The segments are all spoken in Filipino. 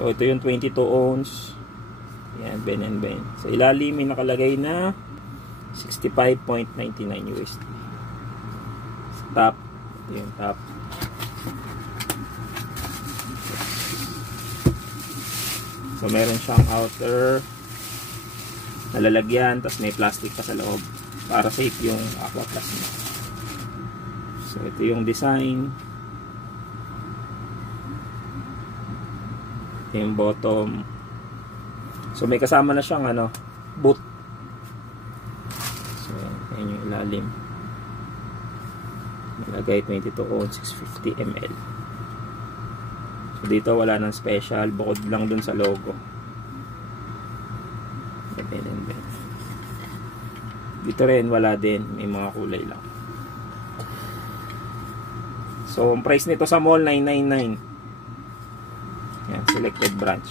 So ito yung 22 ounce. Yan, Ben & Ben. Sa ilalim may nakalagay na 65.99 USD. Sa top, ito yung top. So meron siyang outer na lalagyan, tapos may plastic pa sa loob para safe yung Aqua Plus niya. So ito yung design. Ito yung bottom. So may kasama na siyang boot. So yan yung ilalim. Nilagay 22 ounce 650 ml. So dito wala nang special, bukod lang dun sa logo. Dito rin wala din, may mga kulay lang. So ang price nito sa mall $999. Yan, selected branch.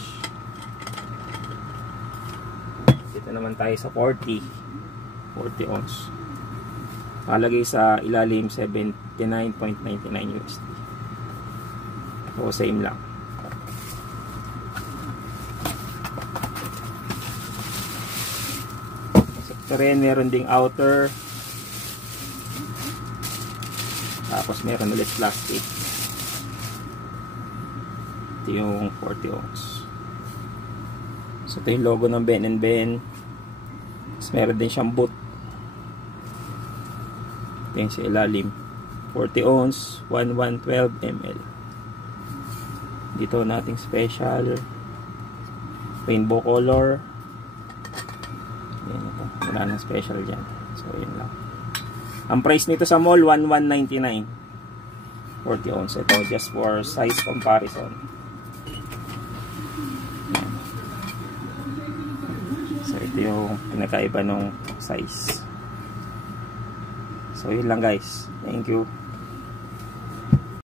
Dito naman tayo sa 40 ounce. Nakalagay sa ilalim 79.99 USD. So same lang. So ito rin, meron ding outer. Tapos meron ulit plastic. Ito yung 40 ounce. So ito yung logo ng Ben & Ben. Tapos meron din siyang boot. Ito yung sa ilalim. 40 ounce, 1112 ml. Dito nating special rainbow color. Ayan ito. Wala nang special dyan. So yun lang. Ang price nito sa mall, $1199. 40 ounce. Ito just for size comparison. So ito yung pinakaiba ng size. So yun lang guys. Thank you.